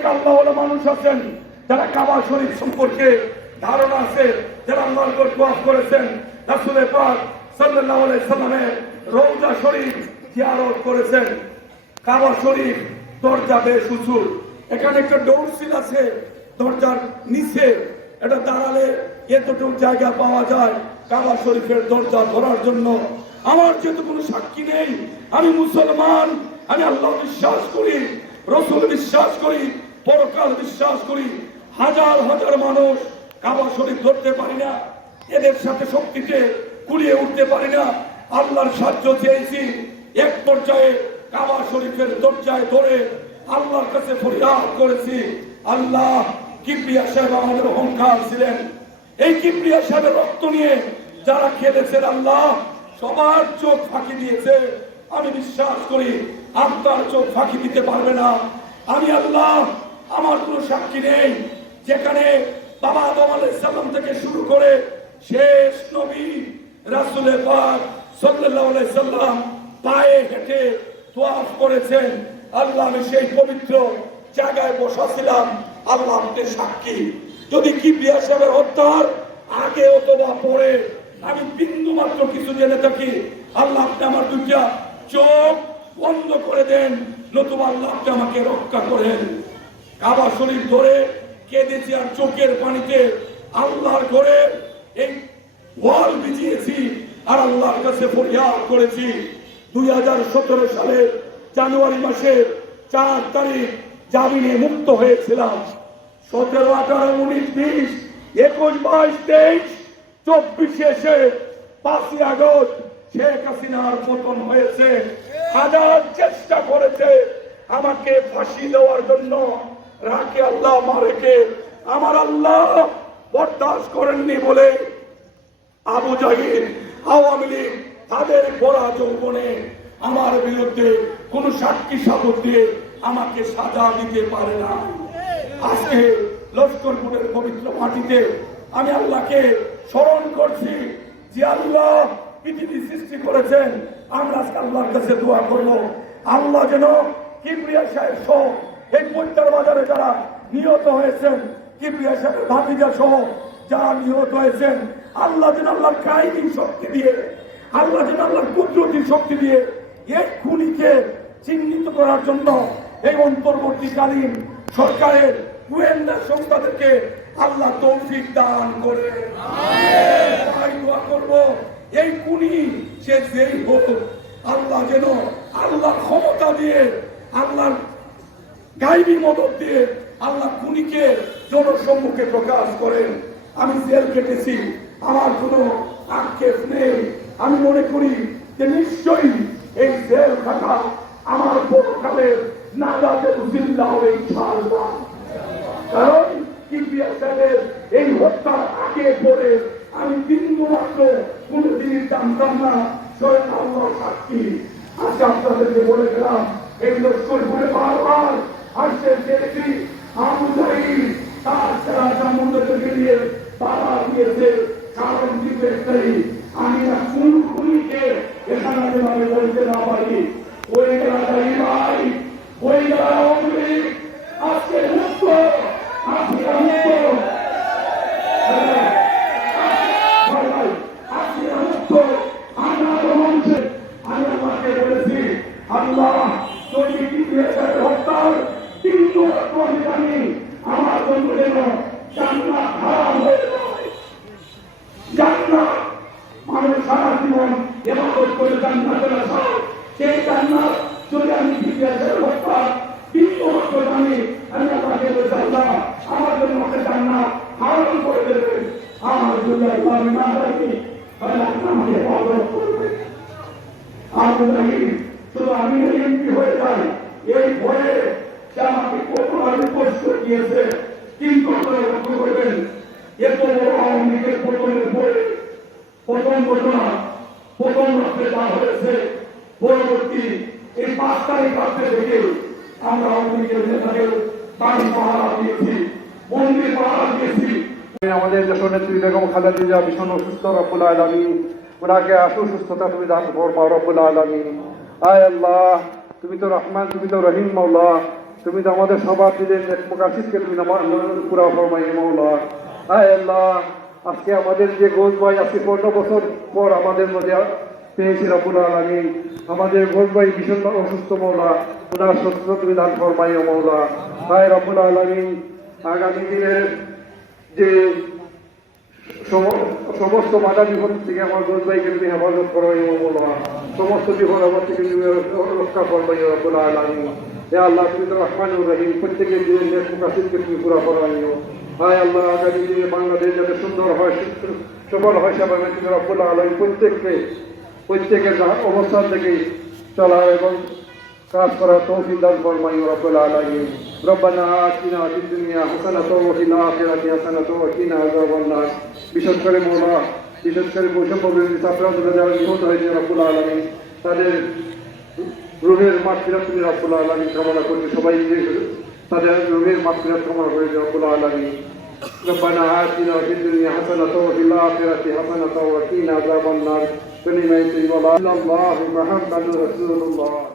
অনেক আল্লাহ মানুষ আছেন, যারা কাবা শরীফ সম্পর্কে ধারণা আছে, যারা আল্লাহর দোয়া করেছেন। রাসূলের পাক আলাইহি সাল্লামের রওজা শরীফ জিয়ারত করেছেন। কাবা শরীফ দরজা বেশ উঁচু। এখানে একটা ডোরসিল আছে, দরজার নিচে। এটা দাঁড়ালে এতটুকু জায়গা পাওয়া যায় কাবা শরীফের দরজা ধরার জন্য। আমার যেহেতু কোনো সাক্ষী নেই, আমি মুসলমান, আমি আল্লাহ বিশ্বাস করি, রসুল বিশ্বাস করি পরকাল বিশ্বাস করি, হাজার হাজার মানুষ কাবা শরীফ ধরতে পারি না, এদের সাথে শক্তিতে কুড়িয়ে উঠতে পারি না, আল্লাহর সাহায্য চেয়েছি, এক পর্যায়ে কাবা শরীফের দরজায় ধরে আল্লাহর কাছে ফরিয়াদ করেছি, আল্লাহ কিবরিয়া সাহেব আমাদের অহংকার ছিলেন। এই কিবরিয়া সাহেবের রক্ত নিয়ে যারা খেলেছেন আল্লাহ, সবার চোখ ফাঁকি দিয়েছে। আমি বিশ্বাস করি, আপনার চোখ ফাঁকি দিতে পারবে না। আমি আল্লাহ আমার কোনো সাক্ষী নেই। যেখানে বাবা আদম আলাইসাল্লাম থেকে শুরু করে শেষ নবী আলাইহি সাল্লাম পায়ে হেঁটে তোয়াফ করেছেন। আল্লাহ আমি সেই পবিত্র জায়গায় বসাছিলাম। আল্লাহ আমাদের সাক্ষী। যদি কি বিয়া সাহেবের হত্যার আগে অথবা পরে আমি বিন্দু মাত্র কিছু জেনে থাকি। আল্লাহ আপনি আমার দুইটা চোখ বন্ধ করে দেন। নতুবা আল্লাহ আপনি আমাকে রক্ষা করেন। কাবা শরীফ ধরে কেঁদেছি আর চোখের পানিতে আল্লাহর ঘরে এই ওয়াল বিজিয়েছি আর আল্লাহর কাছে ফরিয়াদ করেছি। দুই হাজার সতেরো সালে জানুয়ারি মাসের চার তারিখ জামিনে মুক্ত হয়েছিলাম। সতেরো, আঠারো, উনিশ, বিশ, একুশ, বাইশ, তেইশ, চব্বিশে এসে পাঁচই আগস্ট শেখ হাসিনার পতন হয়েছে। হাজার চেষ্টা করেছে আমাকে ফাঁসি দেওয়ার জন্য। রাখে আল্লাহ মারেকে আমার আল্লাহ বরদাস্ত করেননি বলে আবু জাহির আওয়ামী লীগ তাদের গোড়া যৌবনে আমার বিরুদ্ধে কোন সাক্ষী সাবক দিয়ে আমাকে সাজা দিতে পারে না। আজকে লস্করপুরের পবিত্র মাটিতে আমি আল্লাহকে স্মরণ করছি যে আল্লাহ পৃথিবী সৃষ্টি করেছেন। আমরা আজকে আল্লাহর কাছে দোয়া করব। আল্লাহ যেন কিবরিয়া সাহেব সহ এই পদ্মার বাজারে যারা নিহত হয়েছেন সাহেবের ভাতিজা সহ যারা নিহত হয়েছেন, আল্লাহ যেন কাহিনী শক্তি দিয়ে, আল্লাহ যেন আল্লাহর কুদরতি শক্তি দিয়ে এই খুনিকে চিহ্নিত করার জন্য এই অন্তর্বর্তীকালীন সরকারের গোয়েন্দা সংস্থাদেরকে আল্লাহ তৌফিক দান করে। তাই দোয়া করব, এই কুনি সে যেই হোক। আল্লাহ যেন আল্লাহর ক্ষমতা দিয়ে আল্লাহর গাইবি মদত দিয়ে আল্লাহ খুনিকে জনসম্মুখে প্রকাশ করেন। আমি জেল কেটেছি আমার কোনো আক্ষেপ নেই। আমি মনে করি যে নিশ্চয়ই এই জেল থাকা আমার পরকালের হবে ইনশাআল্লাহ। কারণ এই হত্যার আগে পরে আমি বিন্দু মাত্র কোন জিনিস জানতাম না, স্বয়ং আল্লাহ সাক্ষী। আজকে আপনাদেরকে বলে গেলাম, এই বারবার আসছে দেখি আবু জাহিদ তার ছাড়া সম্বন্ধকে নিয়ে তারা দিয়েছে কারণ কিন্তু একটাই আমি না কোন খুনিকে এখানে আমি বলতে না পারি ওই গেলা ভাই ওই গেলা আওয়ামী লীগ আজকে মুক্ত আজকে মুক্ত ভাই ভাই আজকে মুক্ত আমার মঞ্চে আমি আমাকে বলেছি, আল্লাহ যদি ইতিহাসের হত্যার কিন্তু আমি আমার জন্য যেন জান্নাত হারাম হয়ে যায়। জান্নাত মানুষ সারা জীবন এবাদত করে জান্নাতের আশা সেই জান্নাত যদি আমি ইতিহাসের হত্যা কিন্তু জানি আমি আপনাকে বলছি, আল্লাহ আমার জন্য আমার জন্য আমি শুধু আমি এমপি হয়ে যাই এই ভয়ে সে আমাকে কত আগে কষ্ট দিয়েছে কিন্তু লক্ষ্য করবেন এত বড় আওয়ামী লীগের পতনের পরে প্রথম ঘটনা প্রথম রাত্রে যা হয়েছে পরবর্তী এই পাঁচ তারিখ রাত্রে থেকে আমরা আওয়ামী লীগের নেতাদের বাড়ি পাহারা দিয়েছি মন্দির পাহারা দিয়েছি আমাদের দেশনেত্রী বেগম খালেদা ভীষণ অসুস্থ, রব্বুল আলমী ওনাকে আশু সুস্থতা তুমি দান করো রব্বুল আলমী আয় আল্লাহ, তুমি তো রহমান, তুমি তো রহিম মৌলা তুমি তো আমাদের সবার দিলেন এক তুমি পুরা ফরমাই মৌলা হায় আল্লাহ, আজকে আমাদের যে গোজ ভাই আজকে পনেরো বছর পর আমাদের মধ্যে পেয়েছি রব্বুল আলমী আমাদের গোজ ভাই ভীষণ অসুস্থ মৌলা ওনার সুস্থ তুমি দান ফরমাই মৌলা হায় রব্বুল আলমী আগামী দিনের যে সমস্ত বাধা বিপদ থেকে আমার গোজ ভাইকে তুমি হেফাজত করো সমস্ত বিপদ আমার থেকে তুমি রক্ষা করব আলমী হে আল্লাহ, তুমি তো রহমানুর রহিম। প্রত্যেকের দিনের নেক মুকাসিদকে তুমি পুরা করাইও হায় আল্লাহ, আগামী দিনে বাংলাদেশ যাতে সুন্দর হয় সফল হয় সেভাবে তুমি রব্বুল আলমী প্রত্যেককে, প্রত্যেকের অবস্থান থেকে চলা এবং কাজ করার তৌফিক দান ফরমাই রব্বুল আলামিন। রব্বানা আতিনা ফিদ দুনিয়া হাসানাতাও ওয়া ফিল আখিরাতি হাসানাতাও ওয়া কিনা আযাবান নার বিশেষ করে মোলা বিশেষ করে বৈষম্য বিরোধী ছাত্র আন্দোলনে যারা নিহত হয়েছে রব্বুল আলামিন তাদের রুহের মাগফিরাত তুমি রব্বুল আলামিন কামনা করছি সবাই তাদের রুহের মাগফিরাত কামনা করেছে রব্বুল আলামিন ربنا آتنا في الدنيا حسنة وفي الآخرة حسنة وقنا عذاب النار كلمة لا إله إلا الله محمد رسول الله